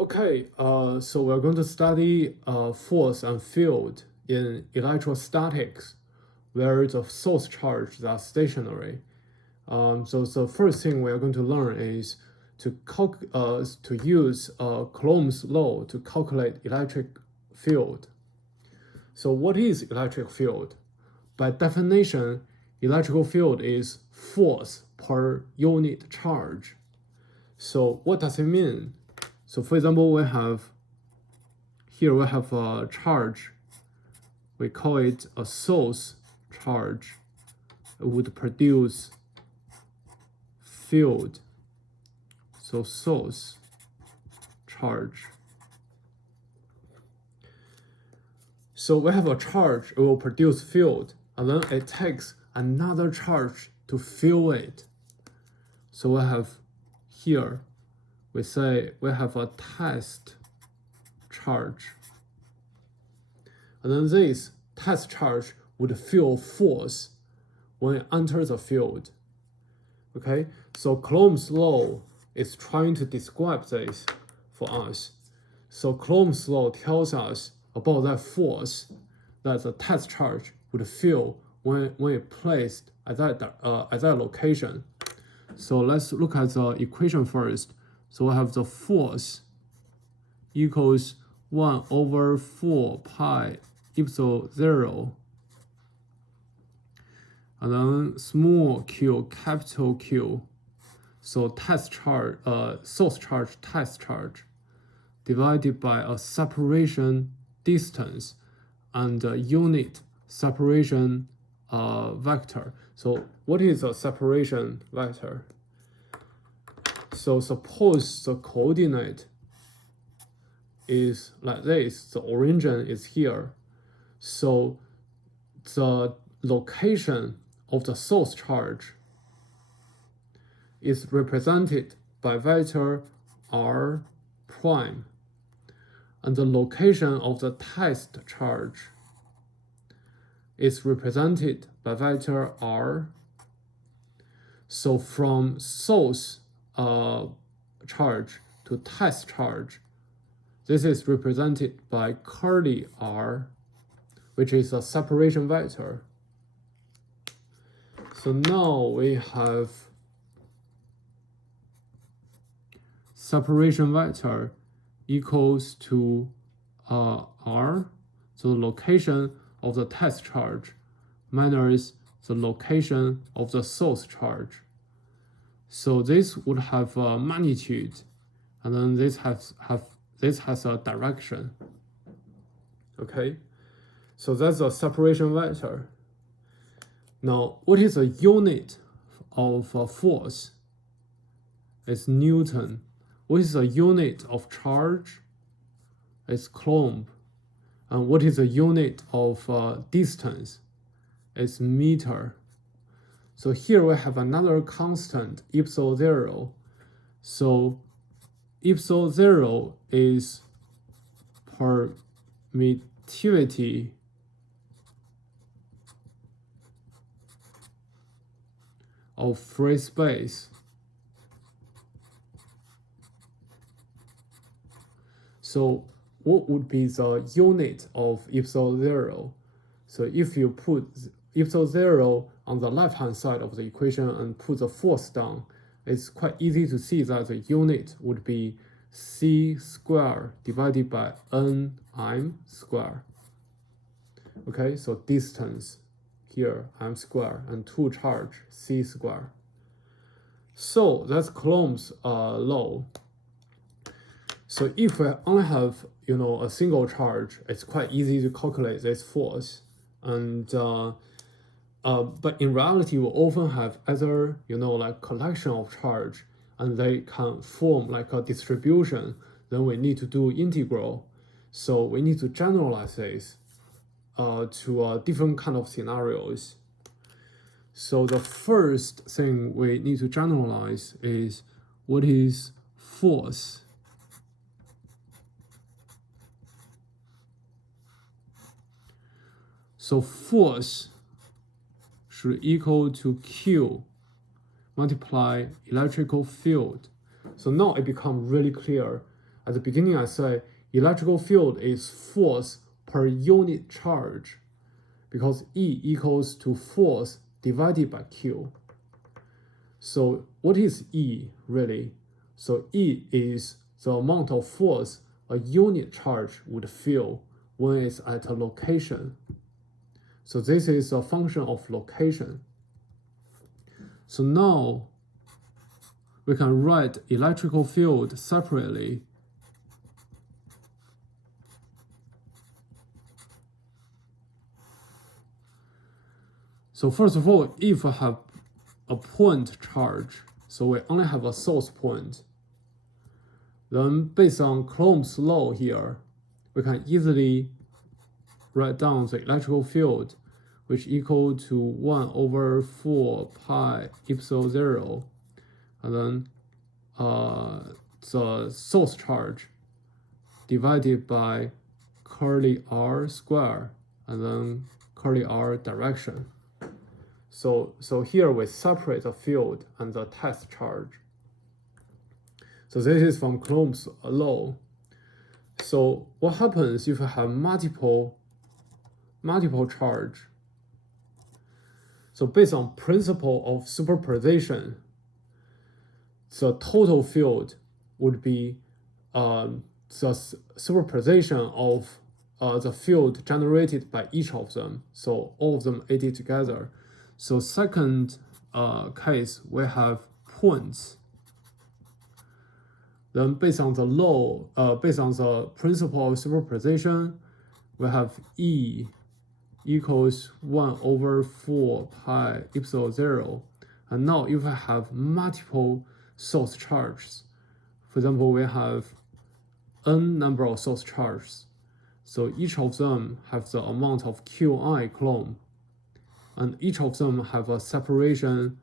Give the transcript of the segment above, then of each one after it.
Okay, so we're going to study force and field in electrostatics, where the source charges are stationary. So the first thing we are going to learn is to use Coulomb's law to calculate electric field. So what is electric field? By definition, electrical field is force per unit charge. So what does it mean? So for example, we have a charge. We call it a source charge. It would produce field. So source charge. So we have a charge, it will produce field, and then it takes another charge to fill it. So we have here, we say we have a test charge. And then this test charge would feel force when it enters the field. Okay, so Coulomb's law is trying to describe this for us. So Coulomb's law tells us about that force that the test charge would feel when it placed at that location. So let's look at the equation first. So we have the force equals 1 over 4 pi epsilon 0. And then small q, capital Q. So test charge, source charge, test charge, divided by a separation distance and a unit separation vector. So what is a separation vector? So suppose the coordinate is like this, the origin is here. So the location of the source charge is represented by vector r prime, and the location of the test charge is represented by vector r. So from source charge to test charge, this is represented by curly r, which is a separation vector. So now we have separation vector equals to r, so the location of the test charge minus the location of the source charge. So this would have a magnitude, and then this has a direction. Okay, so that's a separation vector. Now, what is a unit of force? It's Newton. What is a unit of charge? It's Coulomb. And what is a unit of distance? It's meter. So here we have another constant, epsilon 0. So epsilon 0 is permittivity of free space. So what would be the unit of epsilon 0? So if you put epsilon 0 on the left-hand side of the equation and put the force down, it's quite easy to see that the unit would be c squared divided by n squared. Okay, so distance here m squared and 2 charge c squared. So that's Coulomb's law. So if we only have a single charge, it's quite easy to calculate this force. And but in reality, we often have other like collection of charge, and they can form like a distribution. Then we need to do integral. So we need to generalize this to different kind of scenarios. So the first thing we need to generalize is what is force. So force should equal to Q multiply electrical field. So now it becomes really clear at the beginning I say electrical field is force per unit charge, because E equals to force divided by Q. So what is E really? So E is the amount of force a unit charge would feel when it's at a location. So this is a function of location. So now we can write electrical field separately. So first of all, if I have a point charge, so we only have a source point, then based on Coulomb's law here, we can easily write down the electrical field, which equal to 1 over 4 pi epsilon 0, and then the source charge divided by curly r square, and then curly r direction. So here we separate the field and the test charge. So this is from Coulomb's law. So what happens if you have multiple charge? So based on principle of superposition, the total field would be the superposition of the field generated by each of them. So all of them added together. So second case, we have points. Then based on the law, based on the principle of superposition, we have E equals 1 over 4 pi epsilon 0. And now if I have multiple source charges, for example, we have n number of source charges. So each of them have the amount of Qi Coulomb, and each of them have a separation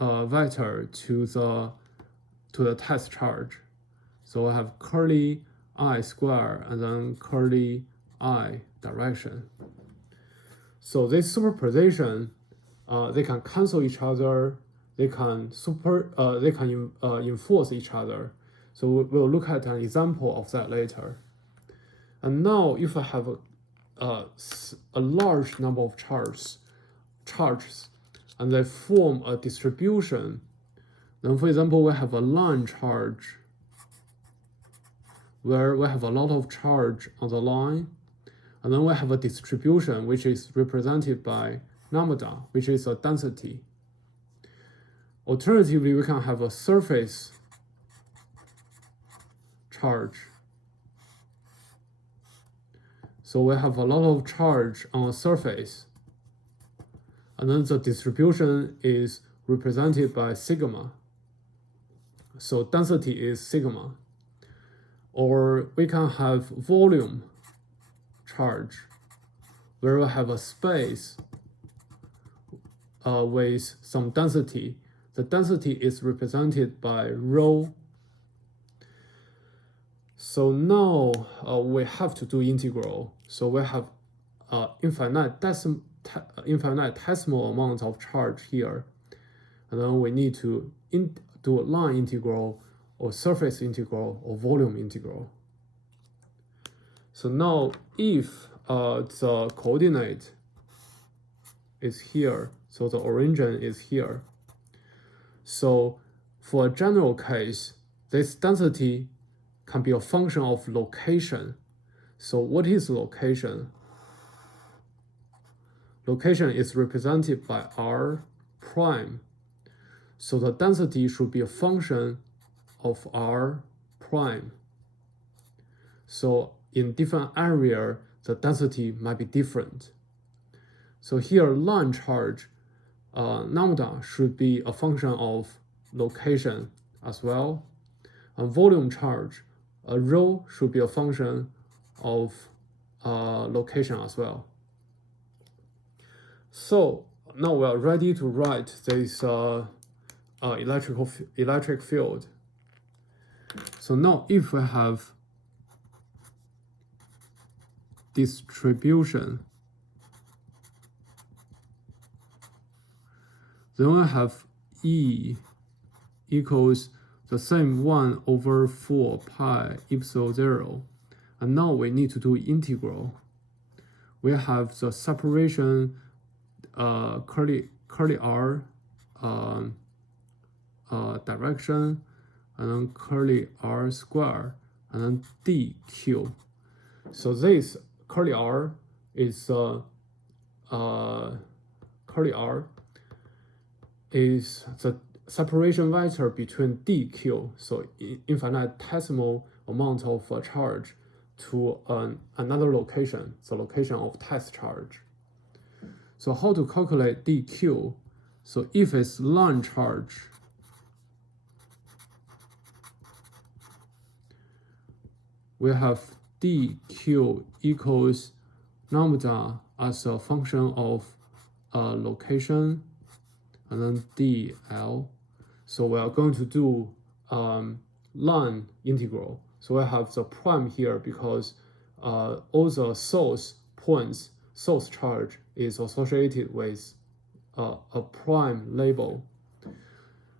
vector to the test charge. So I have curly I square and then curly I direction. So this superposition, they can cancel each other. They can enforce each other. So we'll look at an example of that later. And now, if I have a large number of charges, and they form a distribution, then for example, we have a line charge where we have a lot of charge on the line, and then we have a distribution which is represented by lambda, which is a density. Alternatively, we can have a surface charge. So we have a lot of charge on a surface, and then the distribution is represented by sigma. So density is sigma. Or we can have volume charge, where we have a space with some density. The density is represented by rho. So now we have to do integral. So we have infinitesimal amount of charge here, and then we need to do a line integral, or surface integral, or volume integral. So now if the coordinate is here, so the origin is here. So for a general case, this density can be a function of location. So what is location? Location is represented by r prime. So the density should be a function of r prime. So in different area, the density might be different. So here, line charge, lambda should be a function of location as well. And volume charge, rho should be a function of location as well. So now we are ready to write this electric field. So now if we have distribution, then we have E equals the same 1 over 4 pi epsilon 0. And now we need to do integral. We have the separation curly r direction, and then curly r square, and then dq. So this curly r is the separation vector between dq, so infinitesimal amount of charge, to another location, the location of test charge. So how to calculate dq? So if it's line charge, we have dq equals lambda as a function of location, and then dl. So we are going to do line integral. So I have the prime here because all the source points, source charge is associated with a prime label.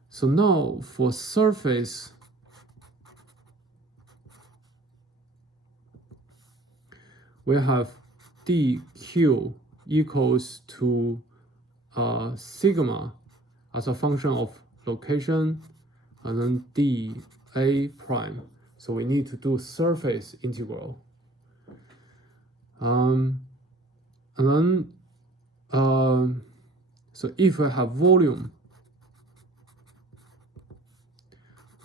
So now for surface, we have dq equals to sigma as a function of location, and then dA prime. So we need to do surface integral. And then, so if we have volume,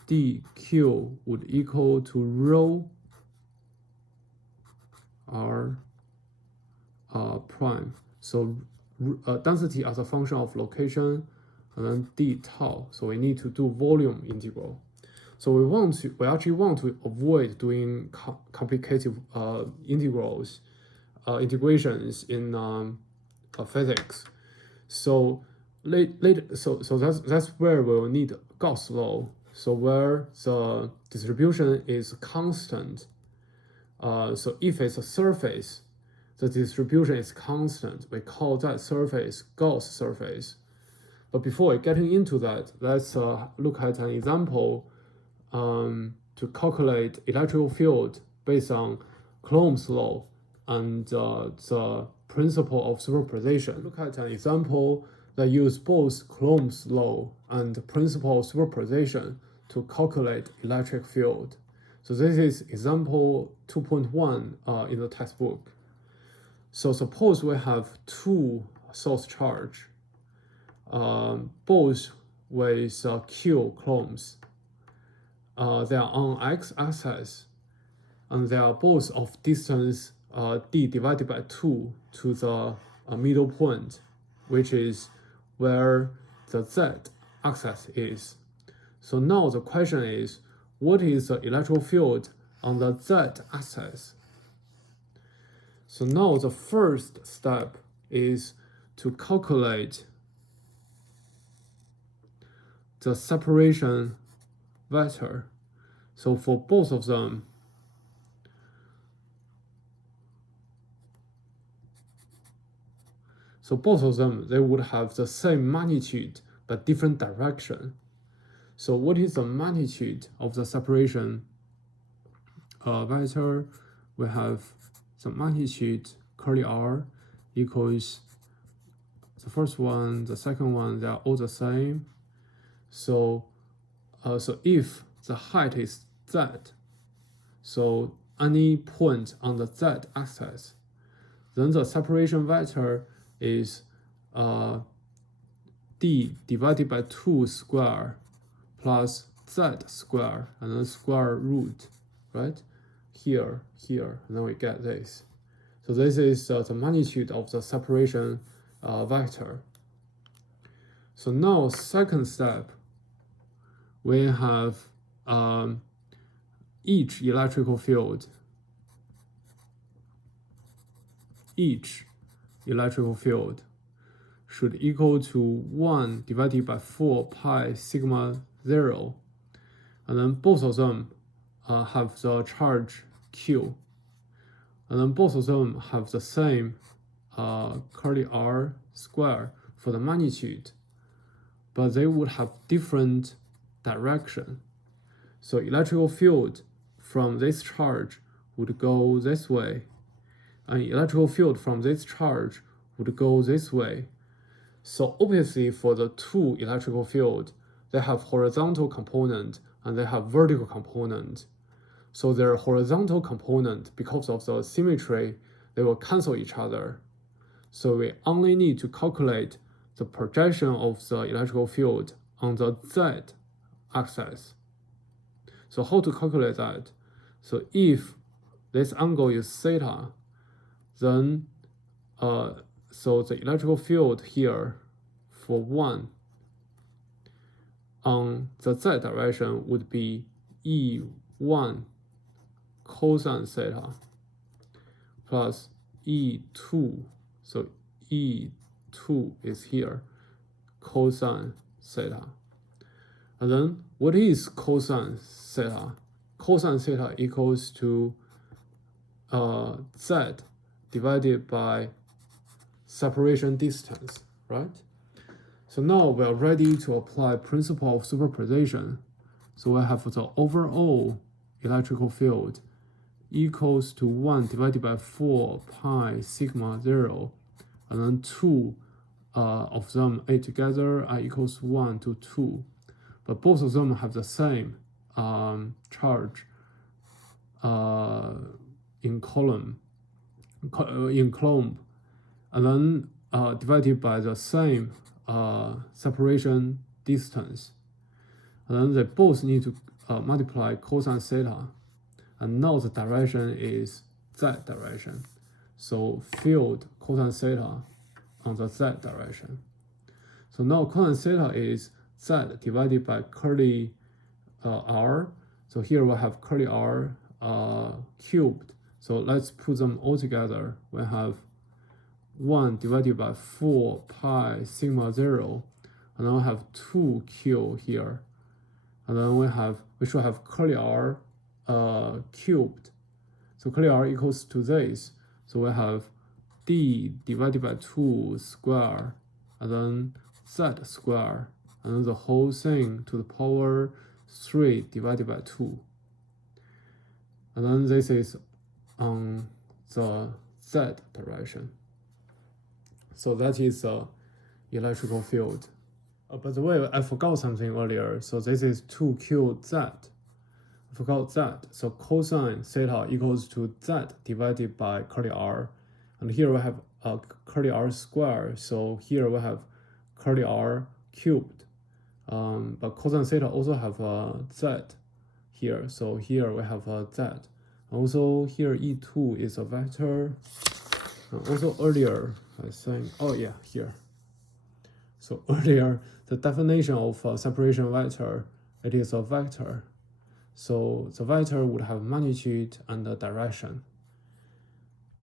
dq would equal to rho r prime. So density as a function of location, and then d tau. So we need to do volume integral. So we actually want to avoid doing complicated integrations in physics. So that's where we'll need Gauss law. So where the distribution is constant. So if it's a surface, the distribution is constant. We call that surface Gauss surface. But before getting into that, let's look at an example to calculate electrical field based on Coulomb's law and the principle of superposition. Look at an example that uses both Coulomb's law and the principle of superposition to calculate electric field. So this is example 2.1 in the textbook. So suppose we have two source charge, both with Q coulombs. They are on x-axis, and they are both of distance d divided by 2 to the middle point, which is where the z-axis is. So now the question is, what is the electrical field on the z-axis? So now the first step is to calculate the separation vector. So for both of them, they would have the same magnitude but different direction. So what is the magnitude of the separation vector? We have the magnitude curly r equals the first one, the second one, they are all the same. So if the height is z, so any point on the z-axis, then the separation vector is d divided by 2 square plus z square, and then square root, right? Here, and then we get this. So this is the magnitude of the separation vector. So now second step, we have each electrical field should equal to 1 divided by 4 pi sigma 0, and then both of them have the charge Q, and then both of them have the same curly r square for the magnitude, but they would have different direction. So electrical field from this charge would go this way, and electrical field from this charge would go this way. So obviously for the two electrical field, they have horizontal component and they have vertical component. So their horizontal component, because of the symmetry, they will cancel each other. So we only need to calculate the projection of the electrical field on the z-axis. So how to calculate that? So if this angle is theta, then so the electrical field here for 1 on the z direction would be E1 cosine theta plus E2. So E2 is here, cosine theta. And then what is cosine theta? Cosine theta equals to z divided by separation distance, right? So now we are ready to apply principle of superposition. So we have the overall electrical field equals to 1 divided by 4 pi sigma 0, and then 2 of them add together are equals 1 to 2. But both of them have the same charge in Coulomb, and then divided by the same separation distance. And then they both need to multiply cosine theta. And now the direction is z direction. So field cosine theta on the z direction. So now cosine theta is z divided by curly r. So here we have curly r cubed. So let's put them all together. We have 1 divided by 4 pi sigma 0, and then we have 2q here, and then we should have curly r cubed. So curly r equals to this. So we have d divided by 2 square, and then z square, and then the whole thing to the power 3 divided by 2. And then this is on the z direction. So that is the electrical field. By the way, I forgot something earlier. So this is 2qz. I forgot that. So cosine theta equals to z divided by curly r. And here we have curly r square. So here we have curly r cubed. But cosine theta also have a z here. So here we have a z. Also here E2 is a vector. Also earlier, I think, oh yeah, here. So earlier, the definition of a separation vector, it is a vector. So the vector would have magnitude and a direction.